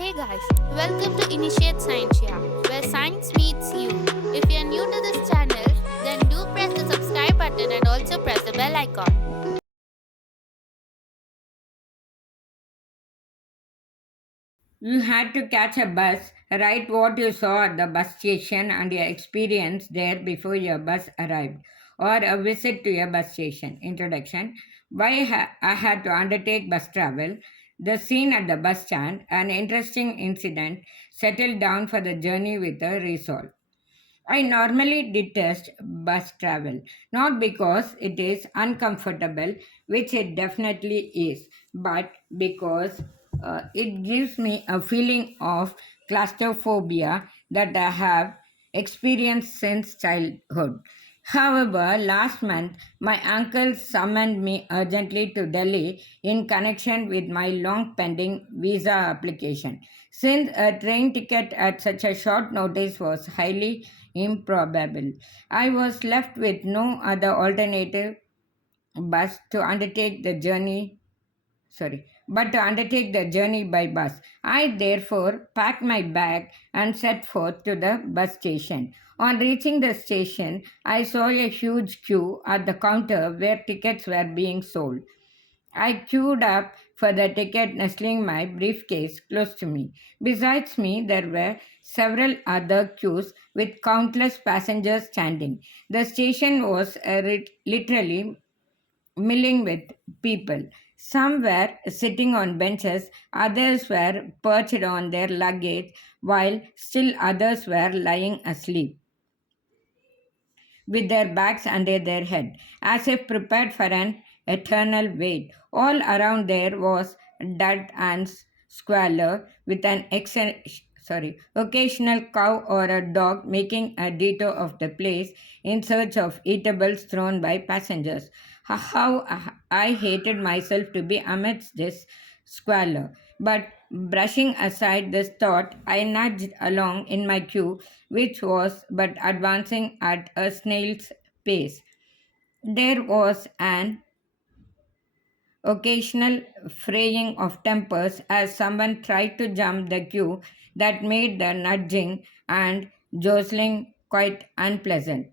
Hey guys, welcome to Initiate Scientia, where science meets you. If you're new to this channel, then do press the subscribe button and also press the bell icon. You had to catch a bus, write what you saw at the bus station and your experience there before your bus arrived, or a visit to your bus station. Introduction. I had to undertake bus travel, the scene at the bus stand, an interesting incident, settled down for the journey with a resolve. I normally detest bus travel, not because it is uncomfortable, which it definitely is, but because it gives me a feeling of claustrophobia that I have experienced since childhood. However, last month my uncle summoned me urgently to Delhi in connection with my long pending visa application. Since a train ticket at such a short notice was highly improbable, I was left with no other alternative bus to undertake the journey but to undertake the journey by bus. I therefore packed my bag and set forth to the bus station. On reaching the station, I saw a huge queue at the counter where tickets were being sold. I queued up for the ticket, nestling my briefcase close to me. Besides me, there were several other queues with countless passengers standing. The station was literally milling with people. Some were sitting on benches, others were perched on their luggage, while still others were lying asleep with their bags under their head, as if prepared for an eternal wait. All around there was dirt and squalor, with an occasional cow or a dog making a detour of the place in search of eatables thrown by passengers. How I hated myself to be amidst this squalor. But brushing aside this thought, I nudged along in my queue, which was but advancing at a snail's pace. There was an occasional fraying of tempers as someone tried to jump the queue that made the nudging and jostling quite unpleasant.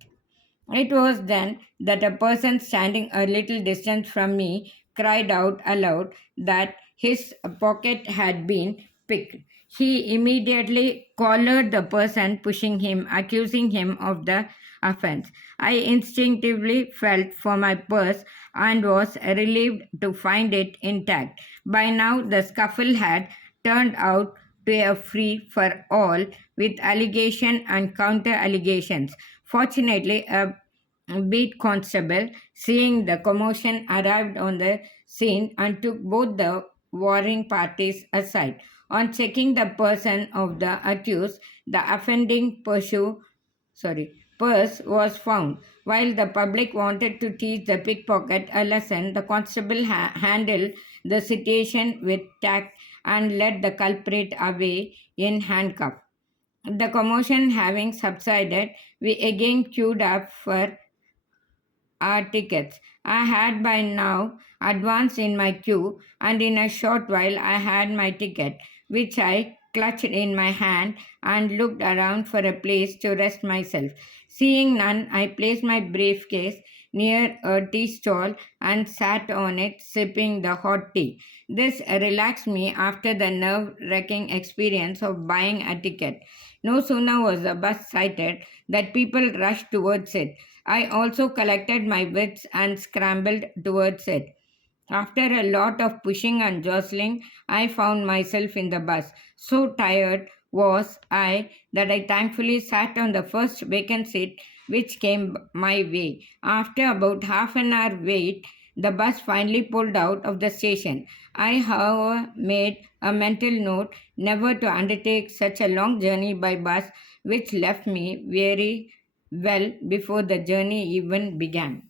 It was then that a person standing a little distance from me cried out aloud that his pocket had been picked. He immediately collared the person pushing him, accusing him of the offense. I instinctively felt for my purse and was relieved to find it intact. By now, the scuffle had turned out to a free for all with allegation and counter allegations. Fortunately, a beat constable, seeing the commotion, arrived on the scene and took both the warring parties aside. On checking the person of the accused, the offending purse was found. While the public wanted to teach the pickpocket a lesson, the constable handled the situation with tact and led the culprit away in handcuffs. The commotion having subsided, we again queued up for our tickets. I had by now advanced in my queue, and in a short while I had my ticket, which I clutched in my hand and looked around for a place to rest myself. Seeing none, I placed my briefcase near a tea stall and sat on it, sipping the hot tea. This relaxed me after the nerve wracking experience of buying a ticket. No sooner was the bus sighted that people rushed towards it. I also collected my wits and scrambled towards it. After a lot of pushing and jostling, I found myself in the bus. So tired was I that I thankfully sat on the first vacant seat which came my way. After about half an hour wait, the bus finally pulled out of the station. I, however, made a mental note never to undertake such a long journey by bus, which left me weary well before the journey even began.